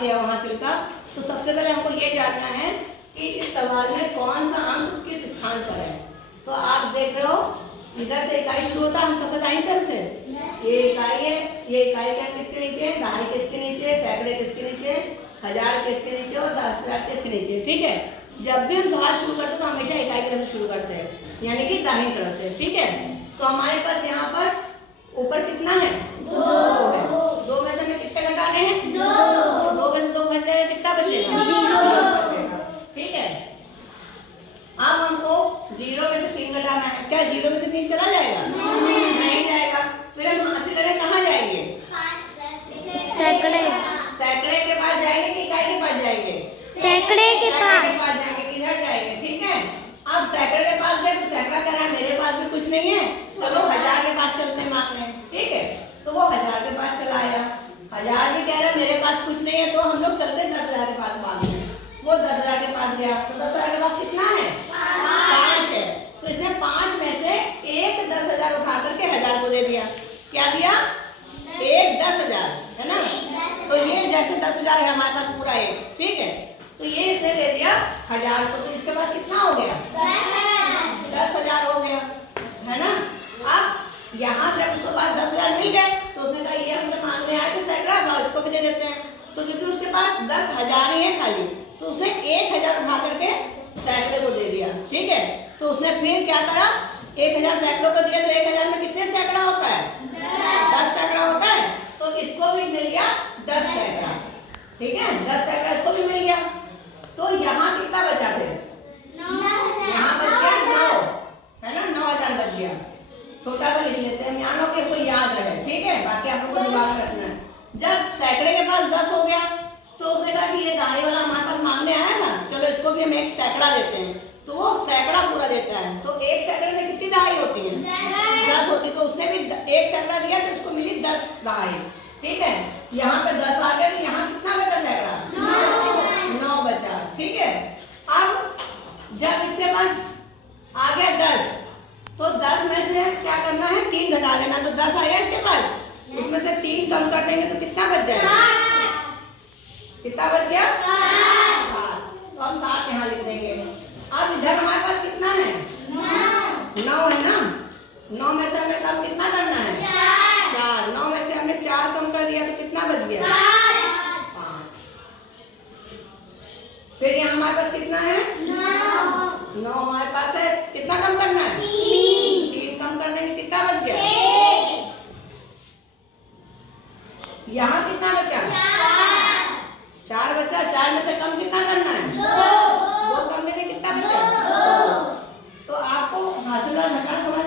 दिया वहां हासिल का। तो सबसे पहले हमको ये जानना है कि इस सवाल में कौन सा अंक किस स्थान पर है। तो आप देख रहे हो इधर से इकाई शुरू होता है, हमको पता है इधर से ये इकाई है, ये इकाई क्या किसके नीचे है, दहाई किसके नीचे है, सैकड़े किसके नीचे, हजार किसके नीचे और 10,000 किसके नीचे। ठीक है, जब भी हम सवाल शुरू करते हैं तो हमेशा इकाई की तरफ से शुरू करते हैं, यानी कि दाहिनी तरफ से। ठीक है, तो हमारे पास यहाँ पर ऊपर कितना है, 2 है। 2 में से हमें कितने घटाने हैं, 2 में से 2 घट जाएगा, कितना बचेगा, 0। ठीक है, अब हमको 0 में से 3 घटाना है। क्या 0 में से 3 चला जाएगा, नहीं जाएगा। फिर हम हासिल करने कहाँ जाएंगे, सैकड़े के पास जाएंगे कि इकाई के पास जाएंगे, सैकड़े के पास जाएंगे। किधर जाएंगे, ठीक है। अब सैकड़े के पास गए तो सैकड़ा कह रहा है मेरे पास भी कुछ नहीं है, चलो 1000 के पास चलते हैं मांगने। ठीक है, तो वो 1000 के पास चला आया, 1000 भी कह रहा है मेरे पास कुछ नहीं है, तो हम लोग चलते 10,000 के पास मांगने। वो 10,000 के पास गया, तो 10,000 के पास कितना है, 5 है। तो इसने 5 में से एक 10,000 उठा करके 1000 को दे दिया। क्या दिया, एक 10,000 है ना। तो ये जैसे 10,000 है हमारे पास पूरा एक, ठीक है, तो ये इसने दे दिया 1000 को। तो इसके पास कितना हो गया, 10,000 हो गया, है ना। अब यहाँ से उसके पास 10,000 मिल गए, तो उसने कहा ये हमसे मांगने आए थे सैकड़ा, तो इसको भी दे देते हैं। तो क्योंकि उसके पास 10,000 ही है खाली, तो उसने 1,000 उठा करके सैकड़े को दे दिया। ठीक है, तो उसने फिर क्या करा, 1,000 सैकड़ों को दिया, तो 1,000 में कितने सैकड़ा होता है, 10 सैकड़ा होता है। तो इसको भी मिल गया 10 सैकड़ा। ठीक है, 10 सैकड़ा इसको भी मिल गया। तो यहाँ कितना बचा फिर, यहाँ बच गया 9, है ना, 9,000 बच गया। छोटा सा लिख लेते हैं हम, यहाँ के कोई याद रहे। ठीक है, बाकी आप लोगों को दिमाग में रखना है। जब सैकड़े के पास 10 हो गया, तो उसने कहा कि ये दहाई वाला हमारे पास मांगने आया था, चलो इसको भी हम एक सैकड़ा देते हैं। तो वो सैकड़ा पूरा देता है। तो एक सैकड़े में कितनी दहाई होती है, 10 होती। तो उसने भी एक सैकड़ा दिया, तो उसको मिली 10 दहाई। ठीक है, यहाँ पे 10 आ गया, तो यहाँ कितना बचा सैकड़ा, 9 बचा। ठीक है, अब जब इसके पास आ गया 10, तो 10 में से क्या करना है, 3 घटा देना। तो 10 आया इसके पास, उसमें से 3 कम कर देंगे तो कितना बच जाएगा, कितना बच गया, 7। तो हम 7 यहाँ लिख देंगे। अब इधर हमारे पास कितना है, 9 है ना। 9 में से हमें कम कितना करना है, 4। 9 में से हमने 4 कम कर दिया, तो कितना बच गया, 5। फिर यहाँ हमारे पास कितना है, 9 हमारे पास है, कितना कम करना है, 3 कम कर देंगे, कितना बच गया, यहाँ कितना बचा, 4 बचा। 4 में से कम कितना करना है, 2 कम करने, कितना बचा, 2। तो आपको हासिल घटाना